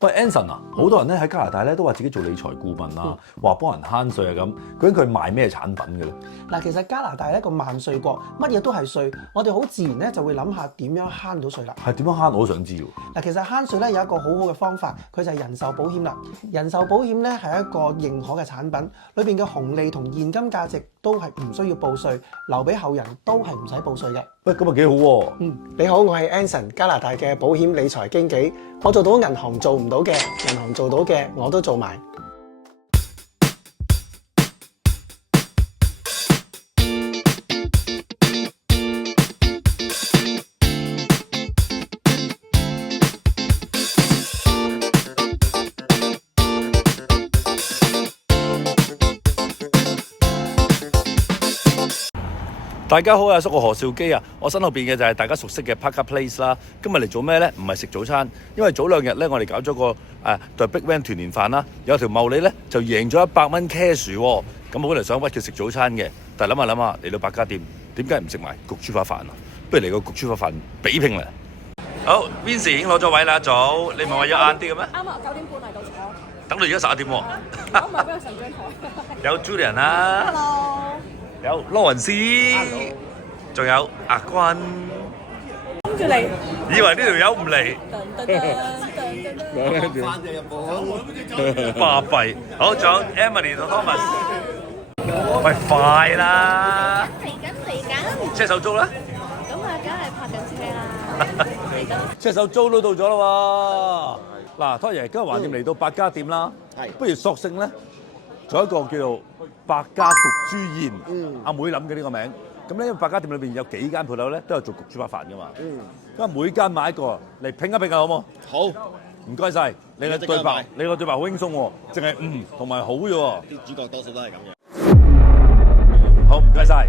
喂 ，Anson 啊，好多人咧喺加拿大咧都話自己做理財顧問啊，話幫人慳稅啊咁。究竟佢賣咩產品嘅咧？嗱，其實加拿大係一個萬稅國，乜嘢都係稅，我哋好自然咧就會諗下點樣慳到稅啦。係點樣慳？我都想知喎。嗱，其實慳稅咧有一個好好嘅方法，佢就係人壽保險啦。人壽保險咧係一個認可嘅產品，裏邊嘅紅利同現金價值都係唔需要報稅，留俾後人都係唔使報稅嘅。喂，咁啊幾好喎！你好，我係 Anson，加拿大嘅保險理財經紀，我做到銀行做唔到嘅，銀行做到嘅我都做埋。大家好啊，叔，我何兆基啊，我身後邊嘅就係大家熟悉嘅 Parker Place 啦。今日嚟做咩呢？唔係食早餐，因為早兩日呢，我哋搞咗個The Big Van 團年飯啦，有條茂利呢，就贏咗100蚊 cash 喎。咁我本來想屈佢食早餐嘅，但係諗下嚟到百家店，點解唔食埋焗豬扒飯啊？不如嚟個焗豬扒飯比拼啦！好 ，Vincy 已經攞咗位啦，早，你唔係話要晏啲嘅咩？啱啊，9點半嚟到咗。等到而家11點喎。我唔係俾佢上張台。有 Julian 啦。Hello。有羅雲斯，仲有阿君，跟住你，以為呢條友唔嚟，巴閉。好，仲有 Emily 同 Thomas， 喂，快啦！嚟緊。車手租啦，咁啊，梗係拍緊車啦。嚟緊。車手租都到咗啦喎。嗱，湯爺今日橫掂嚟到百家店啦，不如索性咧。仲有一個叫做百家焗豬宴，阿妹諗嘅呢個名。咁咧，因為百家店裏邊有幾間鋪頭咧，都有做焗豬扒飯噶嘛。咁啊，每間買一個嚟拼一拼好冇？好，唔該晒。你嘅對白，你個對白好輕鬆喎，淨係同埋好啫喎。啲主角多數都係咁樣。好，唔該晒。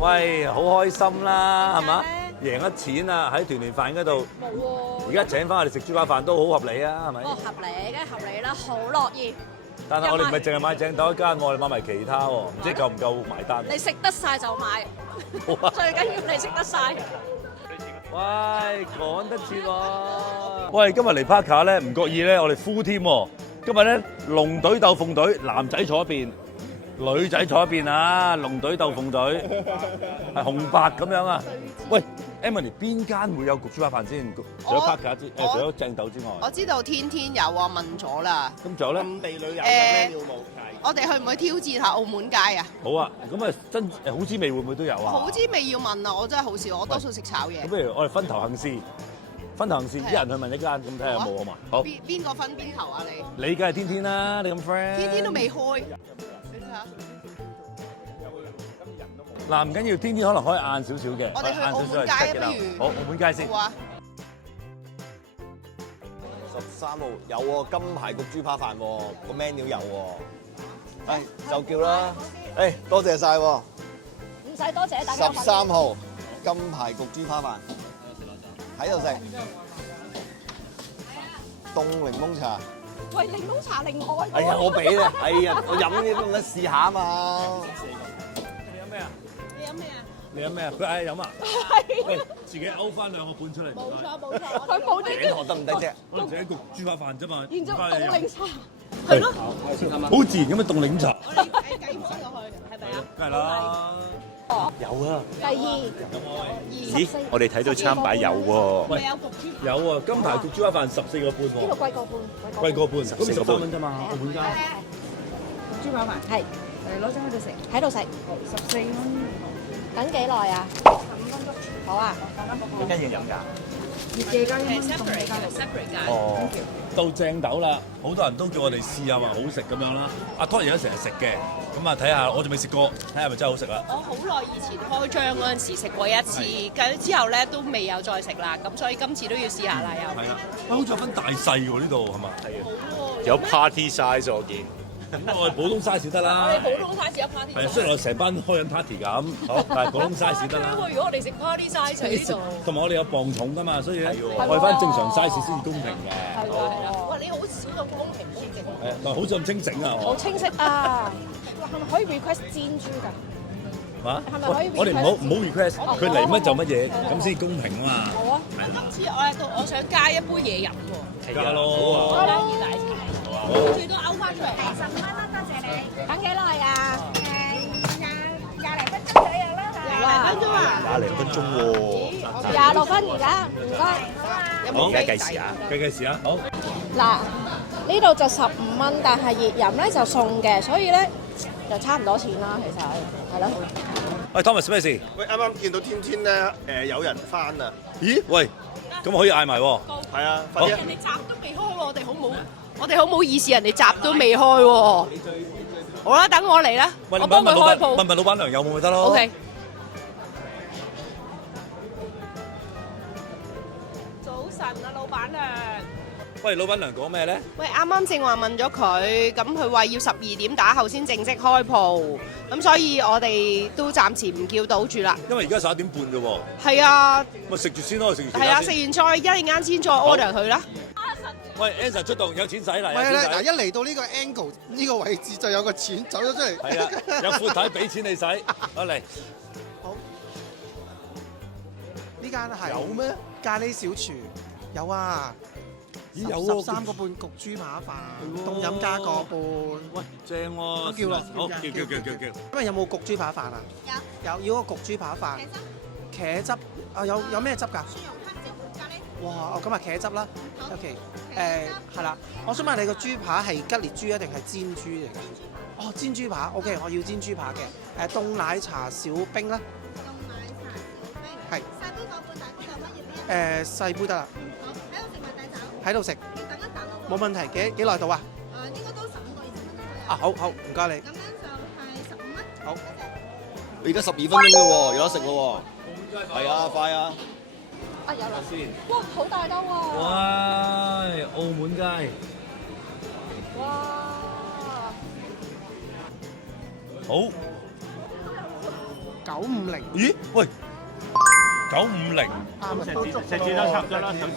喂，好開心啦，係嘛？贏咗錢啊！喺團年飯嗰度。冇喎。而家請翻我哋食豬扒飯都好合理啊，係咪？哦，合理，梗係合理啦，好樂意。但係我哋唔係淨係買正豆一間，我哋買埋其他喎，唔知夠唔夠埋單？你食得晒就買，最緊要你食得晒。喂，趕得切喎！喂，今日嚟 Parker 咧，唔覺意咧，我哋 full team喎。今日咧龍隊鬥鳳隊，男仔坐一邊，女仔坐一邊啊！龍隊鬥鳳隊，係紅白咁樣啊！喂 ，Emily 邊間會有焗豬扒飯先？除咗 Parker 除咗正豆之外，我知道天天有啊，問咗啦。咁仲有咧？暗地裏有咩料冇計？我哋去唔去挑戰下澳門街啊？好啊，咁啊好滋味會唔會都有啊？好滋味要問啊！我真係好少，我多數食炒嘢。咁不如我哋分頭行事，一人去問一間，咁睇下有冇好嘛？好。邊個分邊頭啊？你？你梗係天天啦，你咁 friend。天天都未開，你睇下。嗱，唔緊要，天天可能開晏少少嘅。我哋去澳門街不如。好，澳門街先。好啊。 13號有喎，金牌焗豬扒飯喎，個 menu 有喎，就叫啦，多謝晒喎。唔使多謝大家。13號金牌焗豬扒飯，喺度食，凍檸檬茶。喂，檸檬茶另外。哎呀，我俾你，我飲呢啲咁樣試下啊嘛。你飲咩啊？你飲咩啊？你飲咩啊？佢嗌飲啊？喂，自己勾翻2個半出嚟。冇錯，佢冇啲。頸渴得唔得啫？我哋淨係焗豬扒飯啫嘛。然之後凍檸茶。係咯。好自然咁樣凍檸茶。我哋計唔翻落去，係咪啊？梗係啦。有啊。第二。咦，我哋睇到餐牌有喎。咪有焗豬。有啊，金牌焗豬扒飯14個半喎。呢個貴個半。貴個半，咁13蚊啫嘛，澳門街。焗豬扒飯。係。攞張喺度食。喺度食。14蚊。等幾耐啊？15分鐘。好啊。邊間嘢飲㗎？哦，到正豆啦，好多人都叫我哋試下話好食咁樣啦。阿 Tony 而家成日食嘅，咁啊睇下，我仲未食過，睇下係咪真係好食啦。我好耐以前開張嗰陣時食過一次，跟之後咧都未有再食啦，咁所以今次都要試下啦又。係啦，喂，好似有分大細喎呢度係嘛？係啊。有 party size 我見。咁我哋普通 size 得啦。普通 size 有 party。係啊，雖然我成班開緊 party 咁，好，但係普通 size 得啦。如果我哋食 party size 喺呢度，同埋我哋有磅重㗎嘛，所以咧開翻正常 size 先至公平嘅。係啦。哇！你好少咁公平公正。係，但係好似咁清整啊！好清晰啊！係咪可以 request 煎豬㗎？嘛？係咪可以我哋唔好 request，佢嚟乜就乜嘢，咁先公平啊嘛。好啊。今次我想加一杯嘢飲喎，加咯，熱奶茶，最多勾翻出嚟。10蚊啦，多謝你。等幾耐啊？廿零分鐘左右啦。廿分鐘啊？廿零分鐘喎。 26分而家，唔該。有冇而家計時啊？計時啊，好。嗱，呢度就15蚊，但係熱飲咧就送嘅，所以咧就差唔多錢啦，其實係咯。喂，Thomas 咩事？喂，啱啱見到天天咧，有人翻啊！咦？喂，咁可以嗌埋喎。係啊，快啲啊！人哋閘都未開喎，我哋好冇意思，人哋閘都未開喎。好啦，等我嚟啦，喂，我幫佢開鋪。問老闆娘有冇咪得咯 OK。早晨啊，老闆娘。喂，老闆娘講咩咧？喂，啱啱正話問咗佢，咁佢話要12點打後先正式開鋪，咁所以我哋都暫時唔叫到住啦。因為而家11點半啫喎。係啊，咪食住先咯，食完。係啊，食完再一陣間先再 order 佢啦。喂 ，Anson 出動，有錢使嚟。係啦，嗱一嚟到呢個 angle 呢個位置就有個錢走咗出嚟。係啊，有闊睇俾錢你使，攞嚟。好，呢間係有咩？咖喱小廚有啊。咦有喎13個半焗豬扒飯，凍飲加個半。喂，正喎。都叫啦好，叫。今日有冇焗豬扒飯啊？有要個焗豬扒飯。茄汁啊，有咩汁㗎？哇！我今日茄汁啦。OK。係啦。我想問你個豬扒係吉列豬啊，定係煎豬嚟㗎？哦，煎豬扒。OK，我要煎豬扒嘅。凍奶茶小冰啦。係。細杯嗰半大杯有乜嘢？細杯得啦。喺度食。等一等咯。冇問題，幾耐到啊？應該都15到20分鐘左右。啊，好，唔該你。咁樣就係15蚊。好。而家12分鐘啫喎，有得食咯喎。係啊，快啊！啊有啦。哇，好大兜喎！喂，澳門街。哇！好。 950。咦？喂，950。石子都差唔多啦，全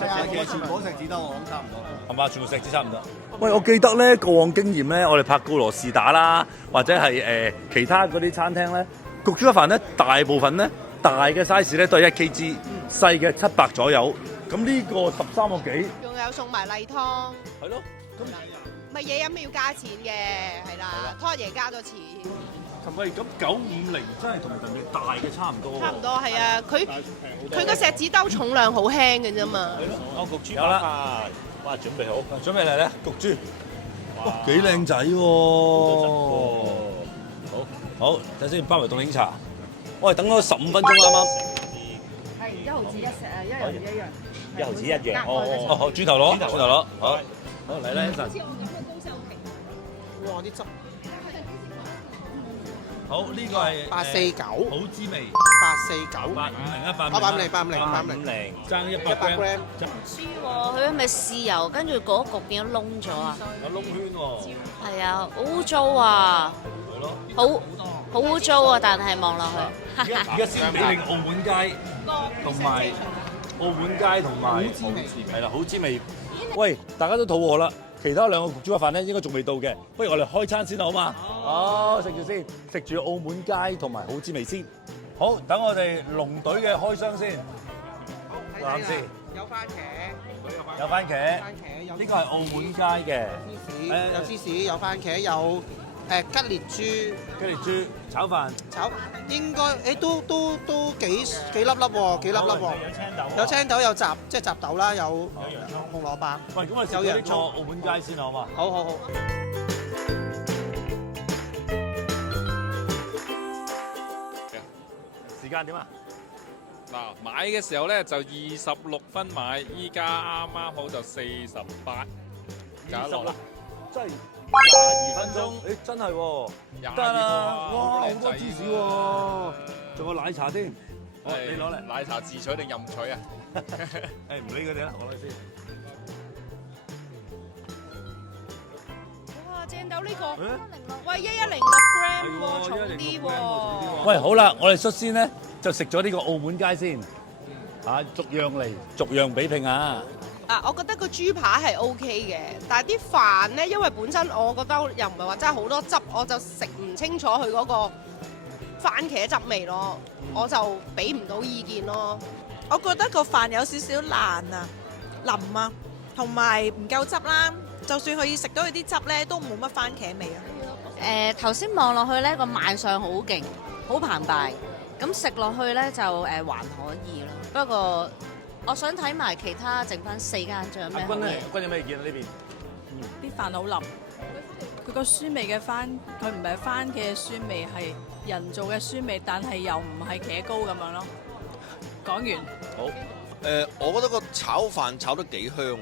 部石子兜我諗差唔多。係嘛？全部石子差唔多。喂，我記得咧，過往經驗咧，我哋拍告羅士打啦，或者係其他嗰啲餐廳咧，焗豬扒飯咧，大部分咧大嘅 size 咧都係1 kg，細嘅700左右。咁呢個13個幾。仲有送埋例湯。係咯。咁咪嘢飲要加錢嘅，係啦，湯嘢加咗錢。喂，咁950真係同人哋大嘅差唔多。差唔多係啊，佢個石子兜重量好輕嘅啫嘛。係咯，我焗豬扒飯，哇，準備好，準備嚟咧，焗豬。哇，幾靚仔喎！好，睇先，包埋凍檸茶。我哋等咗15分鐘啱啱。係1毫子1石啊，一樣唔一樣。 1毫子1樣。哦，好，轉頭攞，轉頭攞，好，好嚟啦 ，Anson。哇！啲汁。 好，呢個係849，好滋味。849。850，爭100 gram。豬喎，佢係咪豉油跟住嗰焗變咗窿咗啊？有窿圈喎。係啊，好污糟啊！係咯。好污糟啊！但係望落去。而家先比拼澳門街同埋好滋味，係啦，好滋味。喂，大家都肚餓啦，其他兩個焗豬扒飯咧應該仲未到嘅，不如我哋開餐先好嘛？好，食住先，食住澳門街同埋好滋味先。好，等我哋龍隊嘅開箱先。暫時有番茄，有番茄，呢個係澳門街嘅。有芝士，有番茄，有吉列豬，吉列豬炒飯。應該都幾粒粒喎，幾粒粒喎。有青豆，有雜即係雜豆啦，有紅蘿蔔。喂，咁我哋食咗呢個澳門街先好嘛？好。時間點啊？嗱，買嘅時候咧就26分買，依家啱啱好就48，搞落啦，真係22分鐘，誒真係喎， 22得啦，喎哇好靚仔多芝士喎，仲有奶茶添，好你攞嚟，奶茶自取定任取啊？誒唔理佢哋啦，我攞先。哇，正到呢個，誒喂1106 gram 喎，係喎重啲喎。喂，好啦，我哋率先咧就食咗呢個澳門街先，逐樣嚟，逐樣比拼啊！啊，我覺得個豬扒係 OK 嘅，但係啲飯咧，因為本身我覺得又唔係話真係好多汁，我就食唔清楚佢嗰個番茄汁味咯，我就俾唔到意見咯。我覺得個飯有少少爛啊、腍啊，同埋唔夠汁啦。就算可以食到佢啲汁咧，都冇乜番茄味啊。頭先望落去咧個賣相好勁，好澎湃。咁食落去咧就還可以咯。不過我想睇埋其他剩翻4間仲有咩好嘢？君有咩意見啊？呢邊啲飯好腍，佢個酸味嘅佢唔係番茄酸味，係人造嘅酸味，但係又唔係茄膏咁樣咯。講完。好。我覺得個炒飯炒得幾香喎。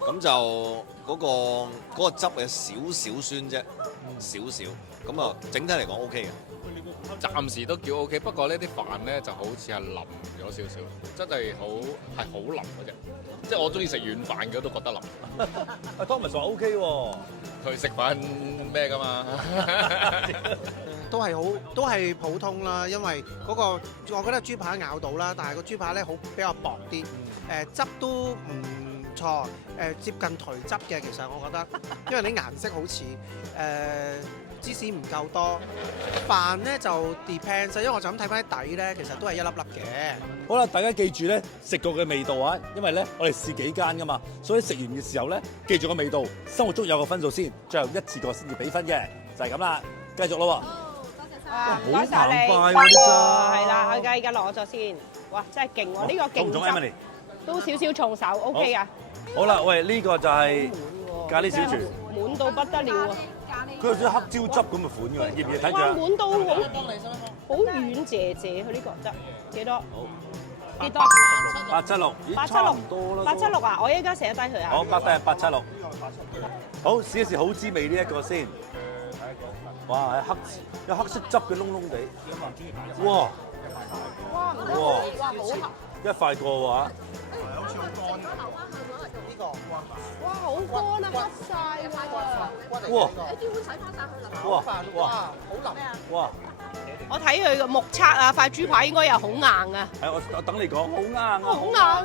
咁就嗰個汁有少少酸啫，少少。咁啊，整體嚟講 OK 嘅。暫時都叫 OK， 不過呢啲飯咧就好似係腍咗少少，真係好腍嗰隻。即係我中意食軟飯嘅都覺得腍。阿 Thomas 話 OK 喎，佢食飯咩㗎嘛？都係普通啦，因為嗰個我覺得豬扒咬到啦，但係個豬扒咧比較薄啲，汁都唔錯，接近頹汁嘅其實我覺得，因為你顏色好似芝士唔夠多，飯咧就 depends， 因為我就咁睇翻啲底咧，其實都係一粒粒嘅。好啦，大家記住咧食過嘅味道啊，因為咧我哋試幾間噶嘛，所以食完嘅時候咧記住個味道，生活中有個分數先，最後一次過先至俾分嘅，就係咁啦，繼續咯喎。唔該晒你，好澎湃喎啲汁係啦，我而家攞咗先。哇，真係勁喎！呢個勁汁都少少重手 ，OK 啊。好啦，喂，呢個就係咖喱小廚，滿到不得了啊！佢有啲黑椒汁咁嘅款㗎，要唔要睇住哇，啊？滿到好軟謝謝，佢呢個汁幾多？幾多876，咦，差唔多啦。 876啊！我而家寫低佢啊。好，8低係876。好，試一試好滋味呢一個先。哇，係有黑色汁嘅窿窿地。哇！哇，唔得，哇，好合。一塊過嘅話，好似好乾呢個，哇，好乾啊，黑晒喎。哇！哇哇，好腍哇！我睇佢個目測啊，塊豬扒應該又好硬啊。係我等你講，好硬啊！好硬啊！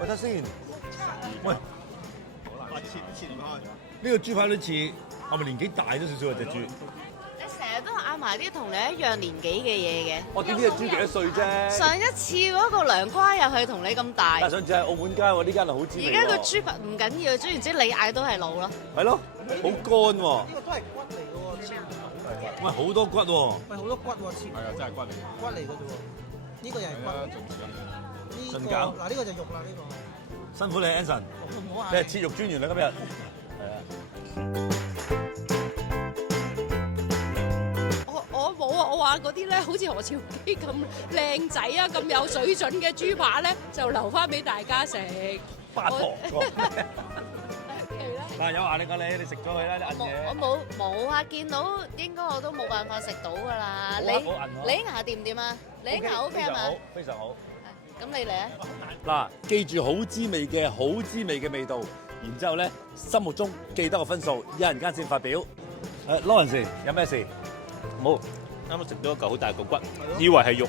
喂，睇先。喂，切唔開。呢個豬扒都似係咪年紀大咗少少啊？隻豬。你成日都嗌埋啲同你一樣年紀嘅嘢嘅。我點知隻豬幾多歲啫？上一次嗰個涼瓜又係同你咁大。但上次喺澳門街喎，呢間係好滋味喎。而家個豬扒唔緊要，總言之你嗌都係老咯。係咯，好乾喎。呢個都係骨嚟嘅喎，喂，好多骨喎。喂，好多骨喎，切。係啊，真係骨嚟。骨嚟嘅啫喎，呢個又係骨。呢個嗱呢個就肉啦，呢個。辛苦你 Anson，你係切肉專員啦今日。係啊。我冇啊！我話嗰啲咧，好似何兆基咁靚仔啊，咁有水準嘅豬扒咧，就留翻俾大家食。八婆嗱，有壓力㗎你食咗佢啦啲銀嘢。我冇啊，見到應該我都冇辦法食到㗎啦。你牙掂唔掂啊？你牙 OK 係嘛？非常好。咁你嚟啊！嗱，記住好滋味嘅好滋味嘅味道，然之後咧心目中記得個分數，一陣間先發表。Lawrence 有咩事？冇，啱啱食到一嚿好大個骨，以為係肉，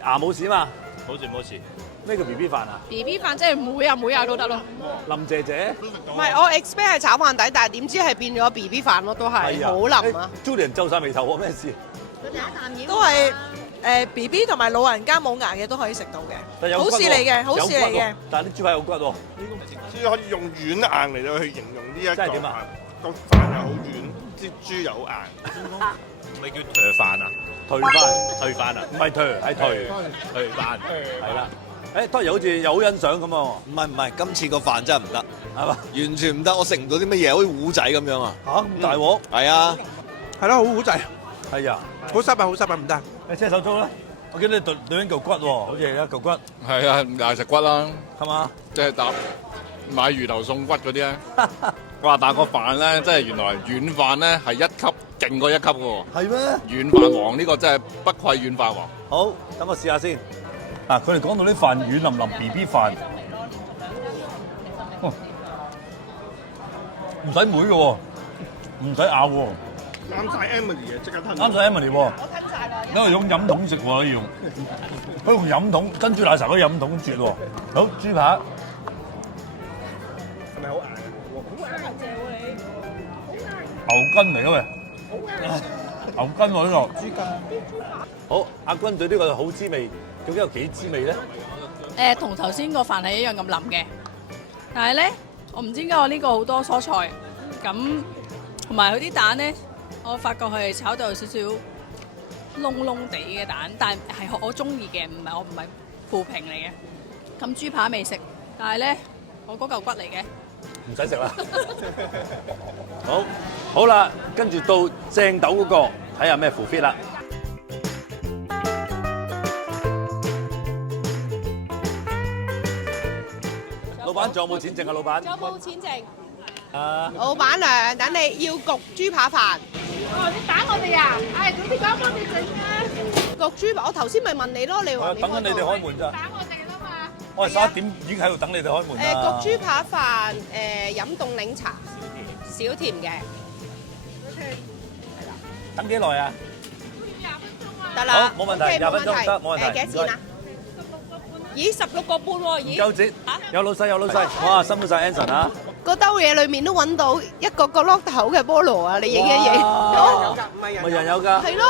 牙冇事嘛？冇事冇事。咩叫 B B 飯啊 B B 飯即係每日都得咯。林姐姐，唔係我 expect 係炒飯底，但係點知係變咗 B B 飯咯，都係好腍啊。Julian 皺晒眉頭喎，咩事？都係BB 同埋老人家冇牙嘅都可以食到嘅，好事嚟嘅，好事嚟嘅。但係啲豬排有骨喎。豬可以用軟硬嚟到去形容呢一個。真係點啊？個飯又好軟，啲豬又好硬。咪叫頹飯啊？頹飯，頹飯啊？唔係頹，係頹。頹飯係啦。當然好似又好欣賞咁喎。唔係，今次個飯真係唔得，係嘛？完全唔得，我食唔到啲乜嘢，好似糊仔咁樣啊！嚇咁大鑊？係啊，係咯，好糊仔。係啊，好濕啊，好濕啊，唔得。你車手中啦，我見你對緊嚿骨喎，好似係一嚿骨。係啊，又係食骨啦，係嘛？即係搭買魚頭送骨嗰啲咧。哇！但係個飯咧，真係原來軟飯咧係一級勁過一級嘅喎。係咩？軟飯王呢個真係不愧軟飯王。好，等我試下先。嗱，佢哋講到啲飯軟腍腍 B B 飯，唔使妹嘅喎，唔使咬喎。啱晒 Emily 嘅，即刻吞。啱晒 Emily 喎。我吞晒啦。因為用飲筒食喎，要用。佢用飲筒珍珠奶茶嗰啲飲筒啜喎。好，豬扒。係咪好硬啊？牛筋嚟嘅喂。好硬。牛筋喎呢度。豬筋。好，阿君對呢個好滋味，究竟有幾滋味咧？同頭先個飯係一樣咁腍嘅，但係咧，我唔知點解我呢個好多蔬菜，咁同埋佢啲蛋咧，我發覺佢係炒到有少少燶燶地嘅蛋，但係我中意嘅，我唔係負評嚟嘅。咁豬扒未食，但係咧，我嗰嚿骨嚟嘅。唔使食啦。好啦，跟住到正豆嗰個，睇下咩符 fit 啦。老闆仲有冇錢剩啊？老闆？仲有冇錢剩？啊！老闆娘，等你要焗豬扒飯。你打我哋啊！早啲講幫你整啊！焗豬扒，我頭先咪問你咯，你話等緊你哋開門咋？打我哋啦嘛！我係11點已經喺度等你哋開門啦。焗豬扒飯，飲凍檸茶，少甜嘅。等幾耐啊？得啦，好，冇問題，20分鐘得，冇問題。幾多錢啊？咦，16個半喎，咦？夠折，有老細，哇，辛苦晒 Anson 啊！個兜嘢裏面都揾到一個角落頭嘅菠蘿啊！你影一影。咪人有㗎。係咯。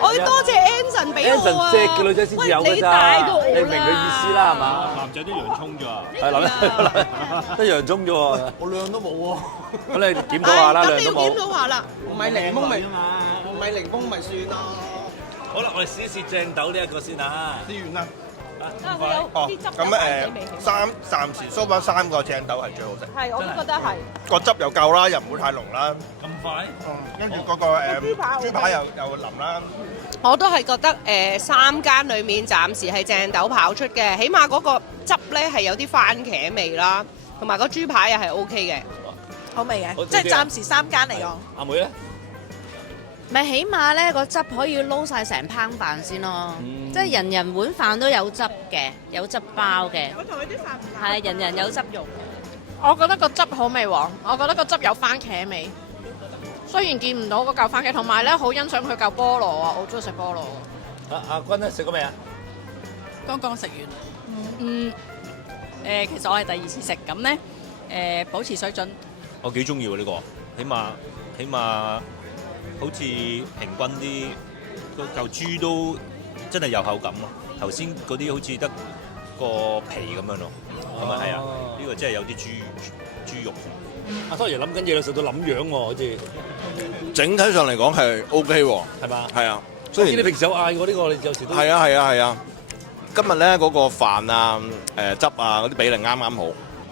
我要多謝 Anson 俾我啊。Anson 隻嘅女仔先至有㗎咋。你明佢意思啦，係嘛？男仔啲洋葱咋？係男得洋葱啫喎。我兩都冇喎。咁你檢討下啦，咁你要兩都冇。檢討下啦。唔係檸檬咪算咯。好啦，我哋試一試正豆呢一個先啊。試完啦。哦，咁暫時蘇班3個正豆係最好食。係，我都覺得係。個汁又夠啦，又唔會太濃啦。咁快？跟住嗰個豬扒又腍啦。我都係覺得3間裏面暫時係正豆跑出嘅，起碼嗰個汁咧係有啲番茄味啦，同埋個豬扒又係 OK 嘅，好味嘅，即係暫時3間嚟講。阿妹咧？咪起碼咧個汁可以撈晒成烹飯先咯，即係人人碗飯都有汁嘅，有汁包嘅。我同佢啲飯唔係人人有汁用。我覺得個汁好味喎，我覺得個汁有番茄味。雖然見唔到嗰嚿番茄，同埋咧好欣賞佢嚿菠蘿啊，我好中意食菠蘿。阿君咧食過未啊？剛剛食完。其實我係第2次食，咁咧保持水準。我幾中意喎呢個，起碼好似平均啲，個嚿豬都真係有口感咯。頭先嗰啲好似得個皮咁樣咯，係咪？係啊，呢個真係有啲豬肉。阿蘇爺諗緊嘢，食到諗樣喎，好似。整體上嚟講係 OK 喎，係嘛？係啊。雖然你平時有嗌過呢個，你有時都係啊。今日咧嗰個飯啊、汁啊嗰啲比例啱啱好。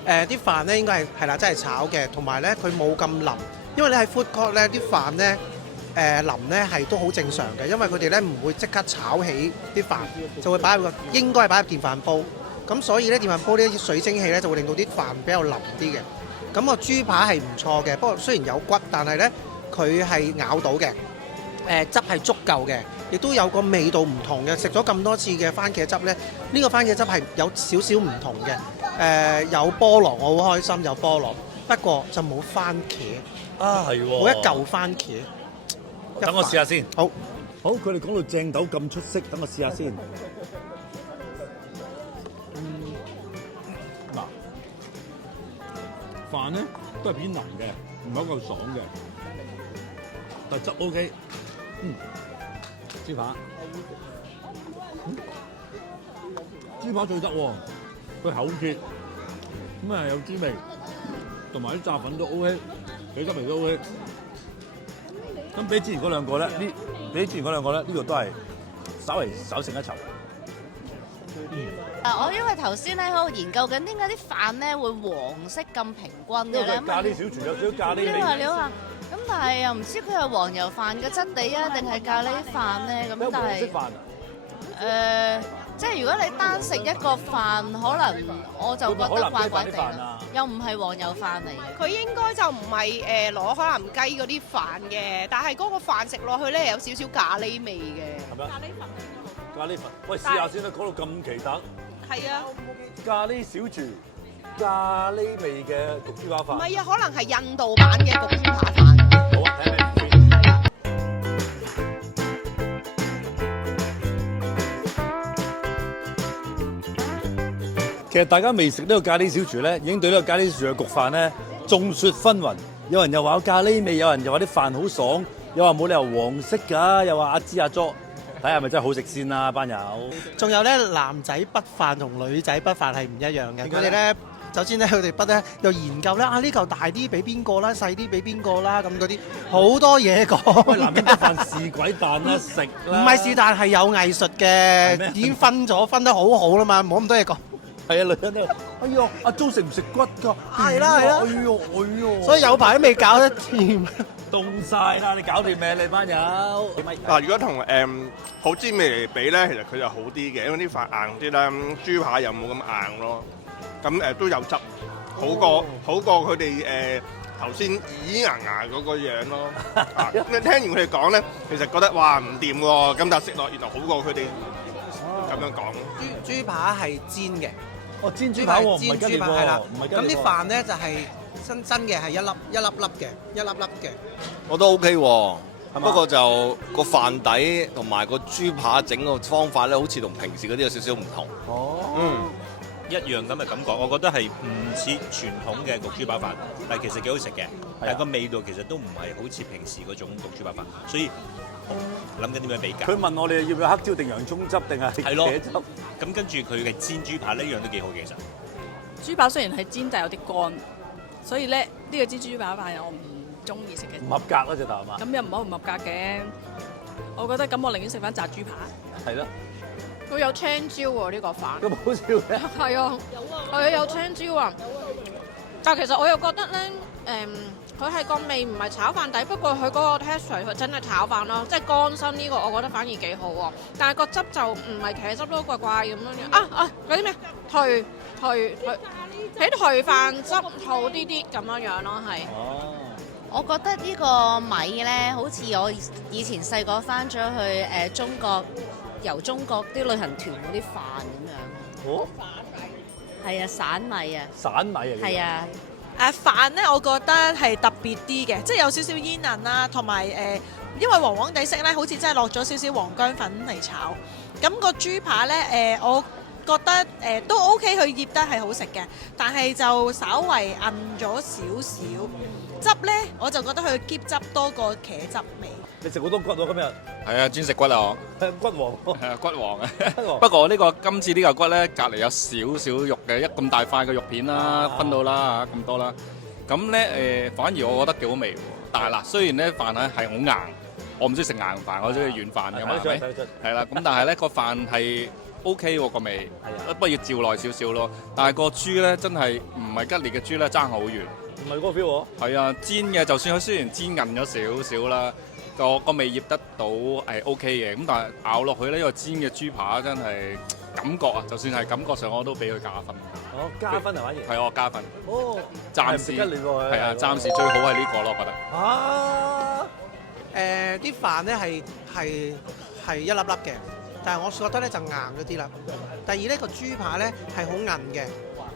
啲飯咧應該係啦，真係炒嘅，同埋咧佢冇咁腍，因為你喺 food court 咧啲飯咧腍咧係都好正常嘅，因為佢哋咧唔會即刻炒起啲飯，就會擺入應該係擺入電飯煲，咁所以咧電飯煲呢啲水蒸氣咧就會令到啲飯比較腍啲嘅。咁個豬扒係唔錯嘅，不過雖然有骨，但係咧佢係咬到嘅，汁係足夠嘅，亦都有個味道唔同嘅。食咗咁多次嘅番茄汁咧，呢個番茄汁係有少少唔同嘅。有菠蘿，我好開心有菠蘿，不過就冇番茄。啊，係喎。冇一嚿番茄。等我試下先。好，佢哋講到正豆咁出色，等我試下先。嗱，飯咧都係偏腍嘅，唔係好夠爽嘅，但汁 OK。豬扒，豬扒最得喎，佢厚切，咁啊有豬味，同埋啲炸粉都 OK，幾汁味都 OK。咁比之前嗰兩個咧，呢個都係稍勝一籌。我因為頭先咧喺度研究緊點解啲飯咧會黃色咁平均嘅咧？咖喱小廚有少少咖喱味。料啊！咁但係又唔知佢係黃油飯嘅質地啊，定係咖喱飯咧？咁但係即係如果你單食一個飯，可能我就覺得怪怪地啦。又唔係黃油飯嚟嘅。佢應該就唔係攞海南雞嗰啲飯嘅，但係嗰個飯食落去咧有少少咖喱味嘅。係咪？咖喱粉，喂，試下先啦，講到咁奇特。係啊。咖喱小廚，咖喱味嘅焗豬扒飯。唔係啊，可能係印度版嘅焗豬扒飯。好啊，睇下咩先。其實大家未食呢個咖喱小廚咧，已經對呢個咖喱小廚嘅焗飯咧眾說紛紜。有人又話有咖喱味，有人又話啲飯好爽，又話冇理由黃色㗎，又話阿芝阿 Jo，睇下係咪真係好食先啦，班友。仲有咧，男仔筆飯同女仔筆飯係唔一樣嘅。佢哋咧，首先咧，佢哋筆咧又研究咧，呢嚿大啲俾邊個啦，細啲俾邊個啦，咁嗰啲好多嘢講。喂，男人筆飯是鬼飯啦，食啦。唔係是但係有藝術嘅，已經分得好好啦嘛，冇咁多嘢講。係啊，女人都，哎呀，阿 Jo 食唔食骨㗎？係啦，哎呦，所以有排都未搞得掂。凍晒啦！你搞掂未？你班友？嗱，如果同好滋味嚟比咧，其實佢就好啲嘅，因為啲飯硬啲啦，豬扒又冇咁硬咯。咁都有汁，好過佢哋頭先耳牙嗰個樣咯。你聽完佢哋講咧，其實覺得哇唔掂喎，咁但係食落原來好過佢哋咁樣講。豬扒係煎嘅，煎豬扒喎，煎豬扒係啦。咁啲飯飯咧就係真嘅係一粒嘅。我都 OK 喎，不過就個飯底同埋個豬扒整個方法咧，好似同平時嗰啲有少少唔同。一樣咁嘅感覺，我覺得係唔似傳統嘅焗豬扒飯，但係其實幾好食嘅。但係個味道其實都唔係好似平時嗰種焗豬扒飯，所以諗緊點樣比較。佢問我哋要唔要黑椒定洋葱汁定係係咯茄汁？咁跟住佢嘅煎豬扒呢樣都幾好嘅，其實。豬扒雖然係煎，但係有啲乾，所以咧呢個煎豬扒飯我唔中意食嘅。唔合格咯，隻頭係嘛？咁又唔好唔合格嘅，我覺得咁我寧願食翻炸豬扒。係咯。佢有青椒喎呢個飯。咁好笑嘅。係啊，係啊，有青椒啊。但係其實我又覺得咧，佢係個味唔係炒飯底，不過佢嗰個 texture 佢真係炒飯咯，即係乾身呢個我覺得反而幾好喎。但係個汁就唔係茄汁咯，怪怪咁樣嗰啲咩頹比頹飯汁好啲啲咁樣咯，係。我覺得呢個米咧，好似我以前細個翻咗去中國，由中國啲旅行團嗰啲飯咁樣。哦。係啊，散米啊。散米啊。係啊。飯咧，我覺得係特別啲嘅，即係有少少煙韌啦，同埋因為黃黃地色咧，好似真係落咗少少黃薑粉嚟炒。咁個豬扒咧，我覺得都 OK，佢醃得係好食嘅，但係就稍為韌咗少少。汁咧，我就覺得佢夾汁多過茄汁味。你食好多骨喎今日。係啊，專食骨啊我。骨王。係啊，骨王啊。不過今次呢嚿骨咧，隔離有少少肉嘅，一咁大塊嘅肉片啦，分到啦嚇，咁多啦。咁咧反而我覺得幾好味喎。但係嗱，雖然咧飯咧係好硬，我唔中意食硬飯，我中意軟飯㗎嘛，係咪？係啦，咁但係咧個飯係 OK 喎個味，不過要照耐少少咯。但係個豬咧真係唔係吉列嘅豬咧，爭好遠。唔係嗰個 feel 喎。係啊，煎嘅就算佢雖然煎韌咗少少啦，個味醃得到係 OK 嘅，咁但係咬落去呢個煎嘅豬扒真係感覺啊，就算係感覺上我都俾佢加分。哦，加分係反而。係我加分。哦。暫時。係啊，暫時最好係呢個咯，我覺得。啊！啲飯咧係一粒粒嘅，但係我覺得咧就硬咗啲啦。第二呢個豬扒咧係好韌嘅。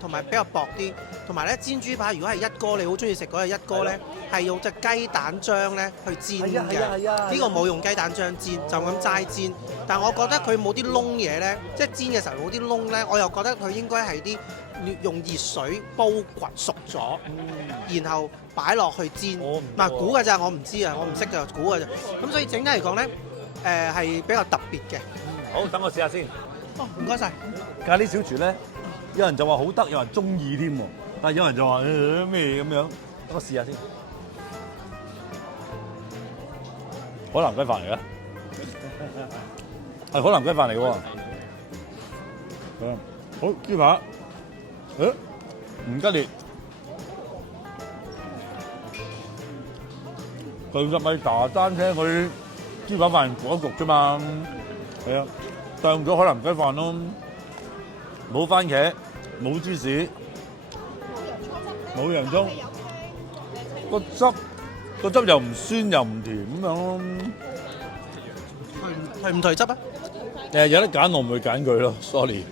同埋比較薄啲，同埋咧煎豬扒如果係一哥，你好中意食嗰個一哥咧，係用隻雞蛋漿咧去煎嘅。呢個冇用雞蛋漿煎，就咁齋煎。但係我覺得佢冇啲窿嘢咧，即係煎嘅時候冇啲窿咧，我又覺得佢應該係啲用熱水煲滾熟咗，然後擺落去煎。唔係估㗎咋，我唔知啊，我唔識就估㗎咋。咁所以整體嚟講咧，係比較特別嘅。好，等我試下先。哦，唔該晒。咖喱小廚咧。有人就話好得，有人中意添喎，但係有人就話咩咁樣，等我試下先。海南雞飯嚟嘅，係海南雞飯嚟嘅喎。好豬扒，唔吉列，其實咪茶餐廳嗰啲豬扒飯焗一焗啫嘛，係啊，當咗海南雞飯咯。冇番茄，冇芝士，冇洋葱，個汁又唔酸又唔甜咁樣咯。係唔退汁啊？有得揀我唔會揀佢咯 ，sorry。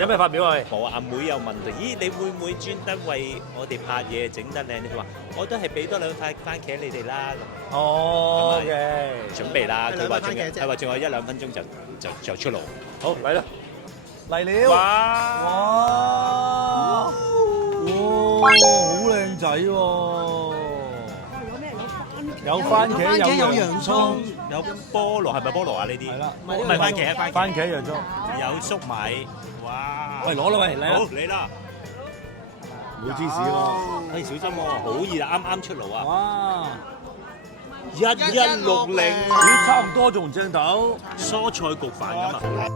有咩發表啊？冇啊！阿妹又問佢：咦，你會唔會專登為我哋拍嘢整得靚？佢話：我都係俾多2塊番茄你哋啦。哦，OK。準備啦！佢話仲有1-2分鐘就出爐。好，嚟啦！嚟了！哇！好靚仔喎！有咩？有番茄有番茄有洋葱，有菠蘿係咪菠蘿啊？呢啲係啦，唔係番茄啊，番茄洋葱，有粟米，哇！喂，攞啦喂，嚟啦！好嚟啦！冇芝士喎，喂，小心喎，好熱啊，啱啱出爐啊！哇1160，咦，差唔多仲唔正頭？蔬菜焗飯咁啊！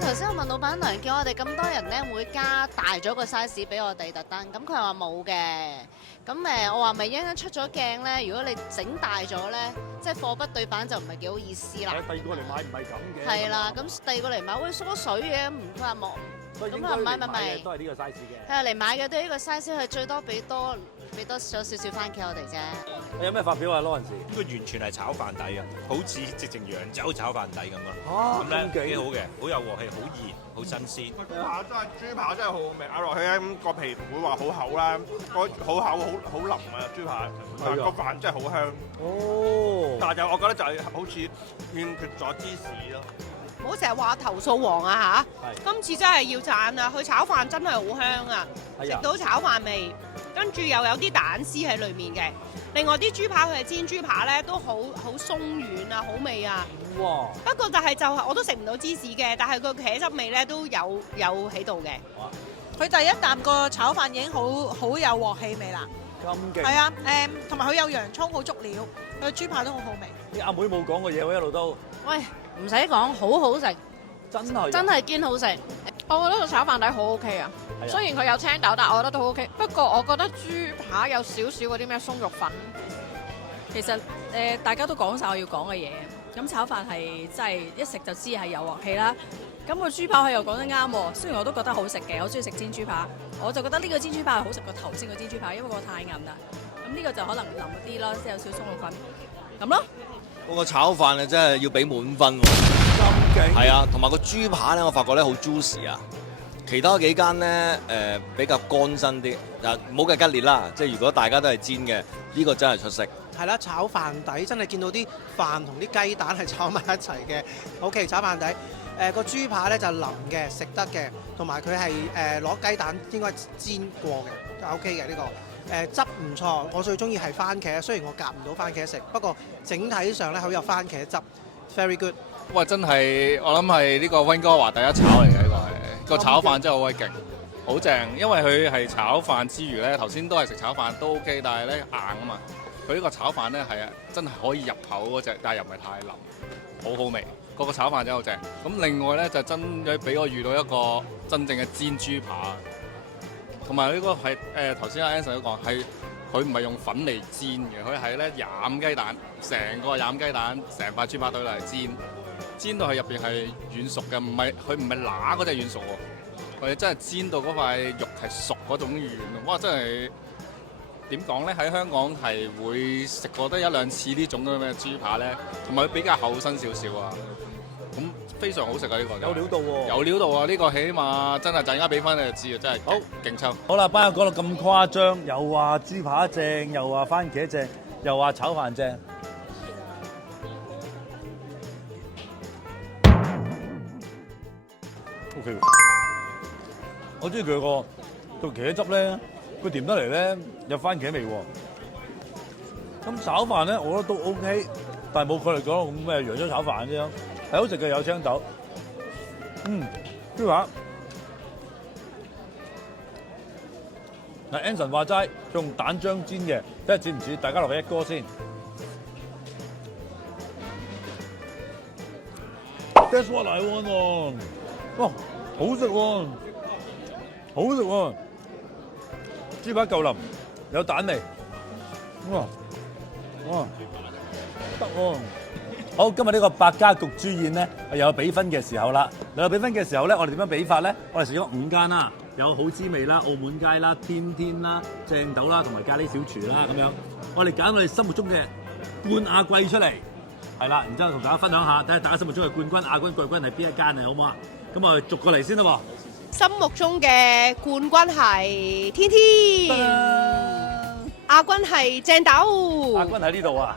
頭先我問老闆娘，叫我哋咁多人咧，會加大咗個 size 俾我哋特登，咁佢話冇嘅。咁我話咪一陣出咗鏡咧，如果你整大咗咧，即係貨不對版就唔係幾好意思啦。第二個嚟買唔係咁嘅。係啦，咁第二個嚟買會縮水嘅，佢話冇。咁啊咪都係呢個 size 嘅。係啊，嚟買嘅都係呢個 size，佢最多俾多咗少少番茄我哋啫。有咩發表啊，Lawrence？呢個完全係炒飯底啊，好似直情揚州炒飯底咁啊！哦，咁咧幾好嘅，好有鑊氣，好熱，好新鮮。豬扒真係好好味，咬落去咧個皮唔會話好厚啦，好厚好腍啊豬扒，但個飯真係好香。哦，但係就我覺得就係好似欠缺咗芝士咯。唔好成日話投訴王啊嚇！今次真係要讚啊！佢炒飯真係好香啊，食到炒飯味，跟住又有啲蛋絲喺裡面嘅。另外啲豬扒佢係煎豬扒咧，都好鬆軟啊，好味啊！哇！不過但係就係我都食唔到芝士嘅，但係個茄汁味咧都有喺度嘅。佢第一啖個炒飯已經好有鑊氣味啦。咁勁！係啊，同埋佢有洋葱好足料，佢個豬扒都好好味。啲阿妹冇講過嘢喎，一路都。喂，唔使講，好好食，真係堅好食。我覺得個炒飯底好 OK 啊，雖然佢有青豆，但係我覺得都 OK。不過我覺得豬扒有少少嗰啲咩鬆肉粉。其實大家都講晒我要講嘅嘢。咁炒飯係真係一食就知係有鑊氣啦。咁個豬扒佢又講得啱喎，雖然我都覺得好食嘅，我中意食煎豬扒，我就覺得呢個煎豬扒係好食過頭先個煎豬扒，因為個太韌啦。咁呢個就可能腍啲咯，即係有少少鬆肉粉咁咯。嗰個炒飯啊，真係要俾滿分喎。咁勁！係啊，同埋個豬扒咧，我發覺咧好 juicy 啊。其他幾間咧比較乾身啲，嗱唔好計吉列啦，即係如果大家都係煎嘅，呢個真係出色。係啦，炒飯底真係見到啲飯同啲雞蛋係炒埋一齊嘅。OK， 炒飯底個豬扒咧就腍嘅，食得嘅，同埋佢係攞雞蛋應該煎過嘅，就 OK 嘅呢個。汁唔錯，我最中意係番茄，雖然我夾唔到番茄食，不過整體上咧好有番茄汁 ，very good。哇！真係我諗係呢個溫哥華第一炒嚟嘅，呢個係個炒飯真係好鬼勁，好正。因為佢係炒飯之餘咧，頭先都係食炒飯都 OK，但係咧硬啊嘛。佢呢個炒飯咧係啊，真係可以入口嗰隻，但係又唔係太腍，好好味。個炒飯真係好正。咁另外咧就真係俾我遇到一個真正嘅煎豬扒。同埋呢個係頭先阿 Anson 都講係佢唔係用粉嚟煎嘅，佢係咧染雞蛋，成個染雞蛋，成塊豬扒堆嚟煎，煎到係入邊係軟熟嘅，佢唔係乸嗰隻軟熟喎，佢真係煎到嗰塊肉係熟嗰種軟，哇！真係點講咧？喺香港係會食過得一兩次呢種咁嘅豬扒咧，同埋佢比較厚身少少啊，咁。非常好食啊！呢個有料到喎，有料到啊！呢個起碼真係陣間俾翻你就知啊！真係好勁抽。好啦，班友講到咁誇張，又話豬扒正，又話番茄正，又話炒飯正。OK， 我中意佢個茄汁咧，佢甜得嚟咧，有番茄味喎。咁炒飯咧，我覺得都 OK，但係冇佢哋講咁咩揚州炒飯啫。係好食嘅，有青豆。豬扒。嗱 ，Anson 話齋用蛋漿煎嘅，睇下似唔似？大家落去一哥先。That's what I want 喎！哇，好食喎，好食喎！豬扒夠腍，有蛋味。哇！得喎！好，今日呢個百家焗豬宴咧，又有比分嘅時候啦。有比分嘅時候咧，我哋點樣比法咧？我哋食咗5間啦，有好滋味啦、澳門街啦、天天啦、正豆啦，同埋咖喱小廚啦咁樣。我哋揀我哋心目中嘅冠亞季出嚟，係啦，然之後同大家分享下，睇下大家心目中嘅冠軍、亞軍、季軍係邊一間啊？好唔好啊？咁我哋逐個嚟先啦喎。心目中嘅冠軍係天天，亞軍係正豆，亞軍喺呢度啊！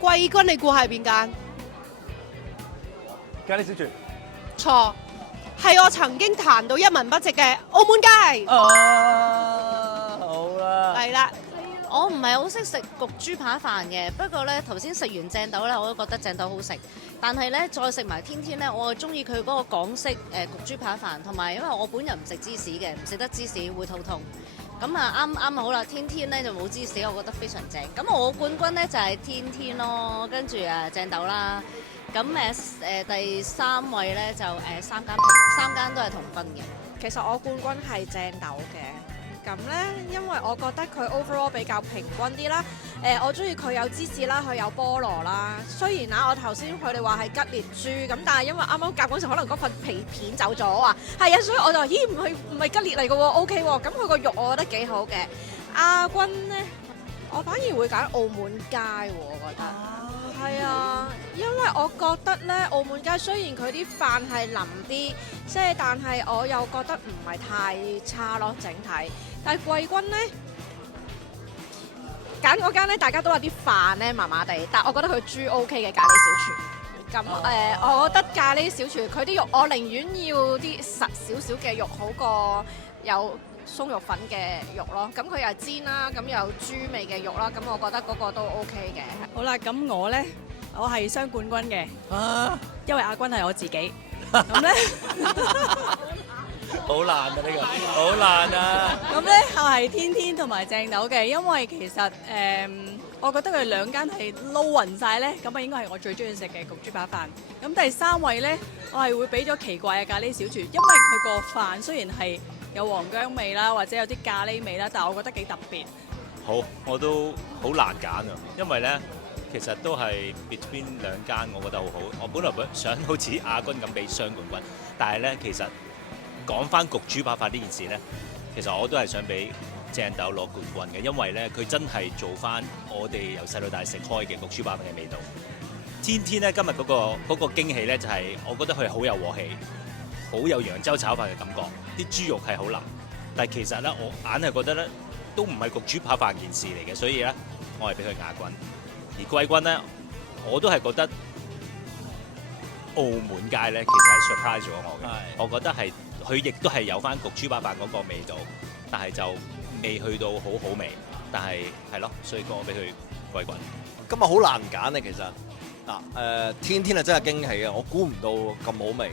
季軍你估係邊間？咖喱小廚。錯，係我曾經彈到一文不值嘅澳門街。好啦，係啦。我唔係好識食焗豬扒飯嘅，不過咧頭先食完正豆咧，我都覺得正豆好食。但係咧再食埋天天咧，我係中意佢嗰個港式焗豬扒飯，同埋因為我本人唔食芝士嘅，唔食得芝士會肚痛。咁啊啱好啦，天天咧就冇芝士，我覺得非常正。咁我冠軍咧就係天天咯，跟住正豆啦。咁第3位咧就三間都係同分嘅。其實我冠軍係正豆嘅。咁呢，因為我覺得佢 overall 比較平均啲啦。我中意佢有芝士啦，佢有菠蘿啦。雖然我頭先佢哋話係吉列豬，咁但係因為啱啱夾嗰時可能嗰份皮片走咗啊，係啊，所以我就話咦唔係吉列嚟嘅喎 ，OK 喎。咁佢個肉我覺得幾好嘅。亞軍呢，我反而會揀澳門街喎，我覺得。係啊，因為我覺得咧，澳門街雖然佢啲飯係腍啲，即係但係我又覺得唔係太差咯，整體。但係貴軍咧，揀嗰間咧，大家都話啲飯咧麻麻地，但係我覺得佢豬 OK 嘅咖喱小廚。咁我覺得咖喱小廚佢啲肉，我寧願要啲實少少嘅肉，好過有鬆肉粉嘅肉咯，咁佢又係煎啦，咁又有豬味嘅肉啦，咁我覺得嗰個都 OK 嘅。好啦，咁我咧，我係雙冠軍嘅，因為亞軍係我自己。咁咧，好難啊呢個，好難啊！咁咧我係天天同埋正豆嘅，因為其實我覺得佢哋兩間係撈勻晒咧，咁啊應該係我最中意食嘅焗豬扒飯。咁第3位咧，我係會俾咗奇怪嘅咖喱小廚，因為佢個飯雖然係有黃薑味啦，或者有啲咖喱味啦，但係我覺得幾特別。好，我都好難揀啊，因為咧其實都係 between 兩間，我覺得好好。我本來想好似亞軍咁俾雙冠軍，但係咧其實講翻焗豬扒飯呢件事咧，其實我都係想俾正豆攞冠軍嘅，因為咧佢真係做翻我哋由細到大食開嘅焗豬扒飯嘅味道。天天咧今日嗰個驚喜咧就係、我覺得佢好有鑊氣。好有揚州炒飯嘅感覺，啲豬肉係好腍，但係其實咧，我硬係覺得咧，都唔係焗豬扒飯件事嚟嘅，所以咧，我係俾佢亞軍。而季軍咧，我都係覺得澳門街咧，其實係 surprise 咗我嘅。我覺得係佢亦都係有翻焗豬扒飯嗰個味道，但係就未去到好好味。但係係咯，所以我俾佢季軍。今日好難揀啊，其實嗱天天係真係驚喜啊！我估唔到咁好味。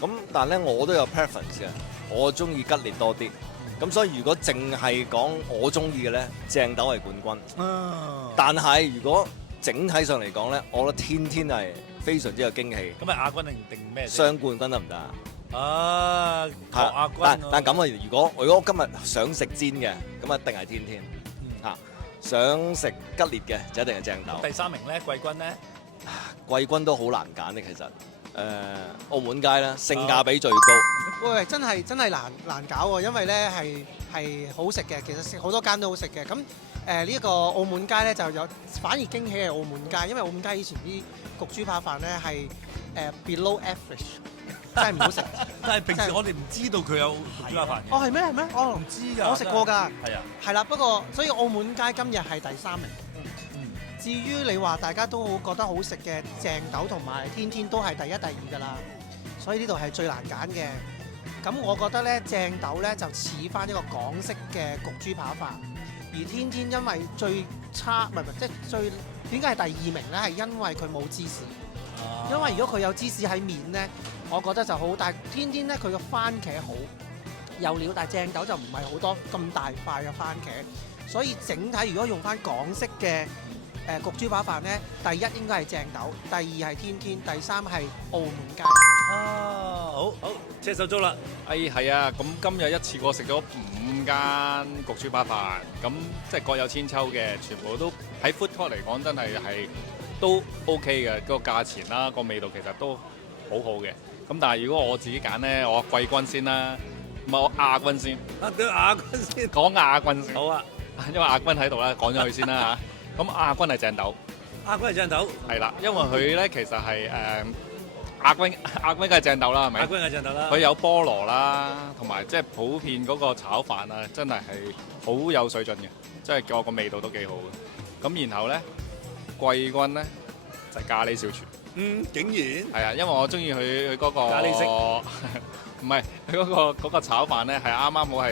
咁但係咧，我都有 preference 嘅，我中意吉列多啲。咁所以如果淨係講我中意嘅咧，正豆係冠軍。但係如果整體上嚟講咧，我覺得天天係非常之有驚喜。咁啊亞軍定咩？雙冠軍得唔得啊？亞軍。但咁啊，如果我今日想食煎嘅，咁一定係天天。想食吉列嘅就一定係正豆。第3名咧，季軍咧？季軍都好難揀嘅，其實。澳門街啦，性價比最高。喂，真係難搞喎，因為咧係好食嘅，其實食好多間都好食嘅。咁呢一個澳門街咧就有反而驚喜係澳門街，因為澳門街以前啲焗豬扒飯咧係below average， 真係唔好食。但係平時我哋唔知道佢有焗豬扒飯嘅。哦係咩？我唔知㗎。我食過㗎。係啊。係啦，不過所以澳門街今日係第3名。至於你話大家都好覺得好食嘅正豆同埋天天都係第1、第2㗎啦，所以呢度係最難揀嘅。咁我覺得咧正豆咧就似翻一個港式嘅焗豬扒飯，而天天因為最差唔係即係最點解係第2名咧？係因為佢冇芝士。因為如果佢有芝士喺面咧，我覺得就好。但係天天咧佢個番茄好有料，但係正豆就唔係好多咁大塊嘅番茄，所以整體如果用翻港式嘅焗豬扒飯咧，第1應該係正豆，第2係天天，第3係澳門街。好，車手租啦。係啊，咁今日一次過食咗5間焗豬扒飯，咁即係各有千秋嘅，全部都喺 food court 嚟講真係都 OK 嘅，個價錢啦，個味道其實都好好嘅。咁但係如果我自己揀咧，我季軍先啦，唔係我亞軍先。亞軍先。講亞軍先。好啊，因為亞軍喺度啦，講咗佢先啦嚇。咁亞軍係正豆。亞軍係正豆。係啦，因為佢咧其實係亞軍梗係正豆啦，係咪？亞軍係正豆啦。佢有菠蘿啦，同埋即係普遍嗰個炒飯啊，真係好有水準嘅，即係個味道都幾好嘅。咁然後咧，季軍咧就係咖喱小廚。竟然。係啊，因為我中意佢嗰個咖喱色唔係嗰個炒飯咧，係啱啱好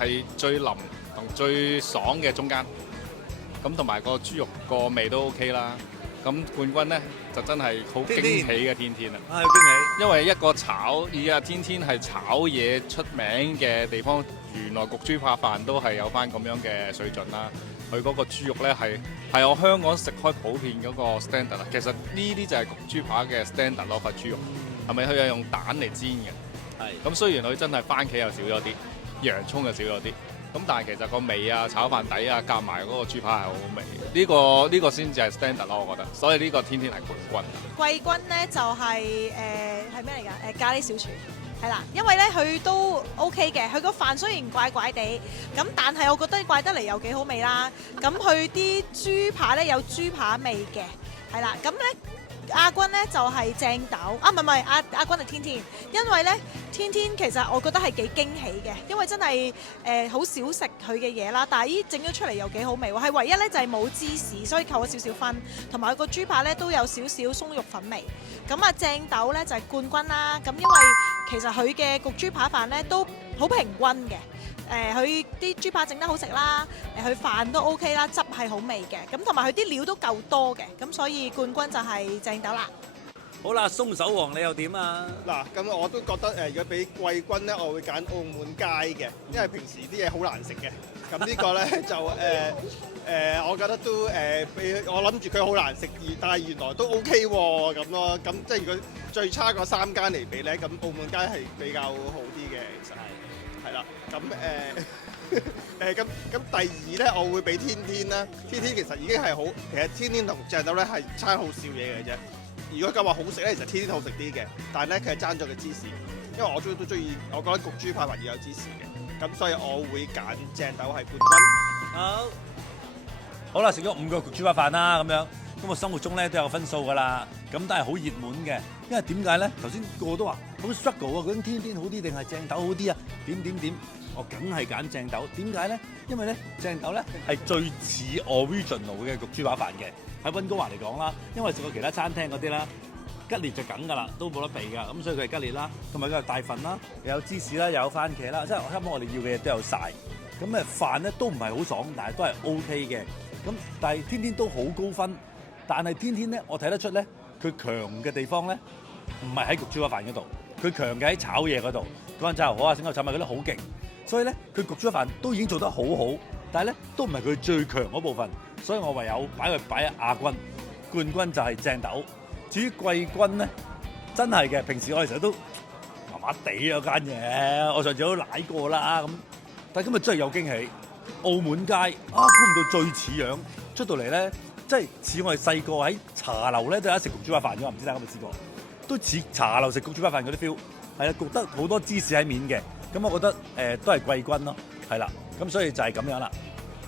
係最腍同最爽嘅中間。咁同埋個豬肉個味都 OK 啦。咁冠軍咧就真係好驚喜嘅天天啦。啊，有驚喜！因為一個以天天係炒嘢出名嘅地方，原來焗豬扒飯都係有翻咁樣嘅水準啦。佢嗰個豬肉咧係我香港食開普遍嗰個 standard 啦。其實呢啲就係焗豬扒嘅 standard 咯，塊豬肉係咪佢係用蛋嚟煎嘅？係。咁雖然佢真係番茄又少咗啲，洋葱又少咗啲，咁但係其實個味啊、炒飯底啊夾埋嗰個豬扒係好好味。呢個先至係 standard 咯，我覺得。所以呢個天天係冠軍。季軍咧就係係咩嚟㗎？咖喱小廚係啦，因為咧佢都 OK 嘅，佢個飯雖然怪怪地，咁但係我覺得怪得嚟又幾好味啦。咁佢啲豬扒咧有豬扒味嘅，係啦。咁咧亞軍咧就係正豆啊，唔係亞軍係天天，因為咧天天其實我覺得係幾驚喜嘅，因為真係好少食佢嘅嘢啦，但係依整咗出嚟又幾好味喎，係唯一咧就係冇芝士，所以扣咗少少分，同埋個豬扒咧都有少少鬆肉粉味。咁啊正豆咧就係冠軍啦，咁因為其實佢嘅焗豬扒飯咧都好平均嘅。佢啲豬扒整得好食啦，佢飯都 OK 啦，汁係好味嘅，咁同埋佢啲料都夠多嘅，咁所以冠軍就係正豆啦。好啦，鬆手王你又點啊？嗱，咁我都覺得如果俾季軍咧，我會揀澳門街嘅，因為平時啲嘢好難食嘅。咁呢個咧就我覺得都我諗住佢好難食，但係原來都 OK 喎咁咯。咁即係如果最差嗰3間嚟比咧，咁澳門街係比較好啲嘅，其實係啦。咁咁第二咧，我會俾天天啦。天天其實已經係好，其實天天同正豆咧係差好少嘢嘅啫。如果咁話好食咧，其實天天好食啲嘅，但係咧佢係爭咗個芝士，因為我都中意，我覺得焗豬扒飯要有芝士嘅，咁所以我會揀正豆係冠軍。好啦，食咗5個焗豬扒飯啦，咁樣咁我生活中咧都有分數噶啦，咁都係好熱門嘅，因為點解咧？頭先個個都話好 struggle 啊，究竟天天好啲定係正豆好啲啊？點，我梗係揀正豆，點解咧？因為咧正豆咧係最似 original 嘅焗豬扒飯嘅。喺溫哥華嚟講啦，因為食過其他餐廳嗰啲啦，吉列就梗㗎啦，都冇得避㗎，咁所以佢係吉列啦，同埋佢係大份啦，又有芝士啦，又有番茄啦，即係差唔多我哋要嘅嘢都有晒。咁飯咧都唔係好爽，但係都係 OK 嘅。咁但係天天都好高分，但係天天咧我睇得出咧，佢強嘅地方咧唔係喺焗豬扒飯嗰度，佢強嘅喺炒嘢嗰度。嗰陣炒牛河啊、整個炒米嗰啲好勁，所以咧佢焗豬扒飯都已經做得好好，但係咧都唔係佢最強嗰部分。所以我唯有擺喺亞軍，冠軍就係正豆。至於季軍咧，真係嘅，平時我哋成日都麻麻地嗰間嘢，我上次都舐過啦咁。但係今日真係有驚喜，澳門街估唔到最似樣出到嚟咧，即係似我哋細個喺茶樓咧都有得食焗豬扒飯嘅，唔知大家有冇試過？都似茶樓食焗豬扒飯嗰啲 feel， 係啦，焗得好多芝士喺面嘅。咁我覺得都係季軍咯，係啦，咁所以就係咁樣啦。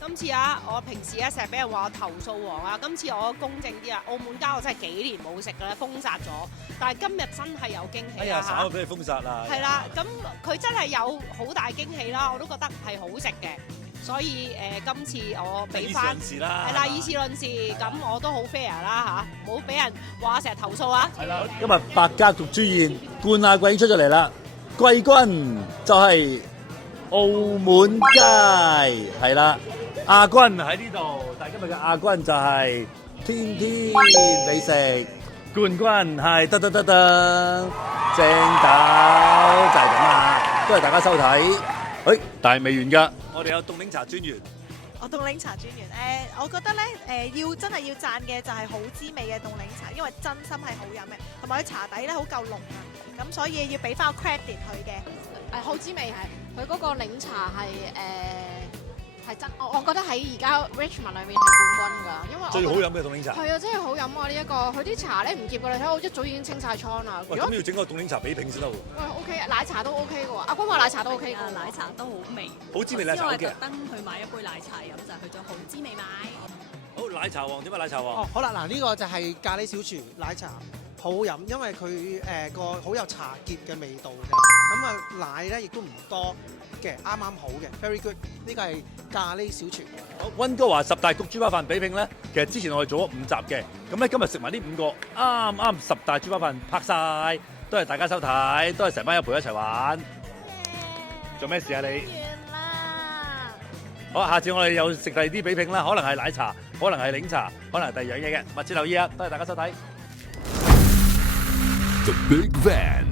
今次我平時成日俾人話我投訴王啊，今次我公正啲啊，澳門街我真係幾年冇食㗎啦，封殺咗，但係今日真係有驚喜啦嚇！稍俾你封殺啦。係啦，咁佢真係有好大驚喜啦，我都覺得係好食嘅，所以今次我俾翻係啦，以事論事，咁我都好 fair 啦嚇，冇俾人話成日投訴啊！係啦，今日百家焗豬宴冠亞季出咗嚟啦，季軍就係澳門街，係啦。亞軍喺呢度，但係今日嘅亞軍就係天天美食，冠軍係得正豆，就係咁啦。多謝大家收睇，但係未完㗎，我哋有凍檸茶專員。凍檸茶專員我覺得咧真係要讚嘅就係好滋味嘅凍檸茶，因為真心係好飲嘅，同埋佢茶底咧好夠濃啊，咁所以要俾翻個 credit 佢嘅。好滋味係佢嗰個檸茶係真，我覺得喺而家 Richmond 裏面係冠軍㗎，因為最好飲嘅凍檸茶係啊，真係好飲啊！呢一個佢啲茶咧唔澀㗎，你睇我一早已經清晒倉啦。喂，咁要整個凍檸茶比拼先得喎。喂 ，OK 啊，奶茶都 OK 嘅喎，阿君話奶茶都 OK 㗎，奶茶都好味。好滋味奶茶好嘅。因為特登去買一杯奶茶飲，就去咗好滋味買。好，奶茶王點解奶茶王？好啦，嗱呢個就係咖喱小廚奶茶，好好飲，因為佢個好有茶葉嘅味道嘅，咁奶咧亦都唔多嘅，啱啱好嘅 ，very good。呢個係咖喱小廚。好，溫哥華10大焗豬扒飯比拼咧，其實之前我哋做咗5集嘅，咁咧今日食埋呢5個，啱10大豬扒飯拍晒，多謝大家收睇，都係成班友陪一齊玩。做咩事啊你？完啦！好，下次我哋又食第二啲比拼啦，可能係奶茶，可能係檸茶，可能係第二樣嘢嘅，密切留意啊！多謝大家收睇。 The Big Van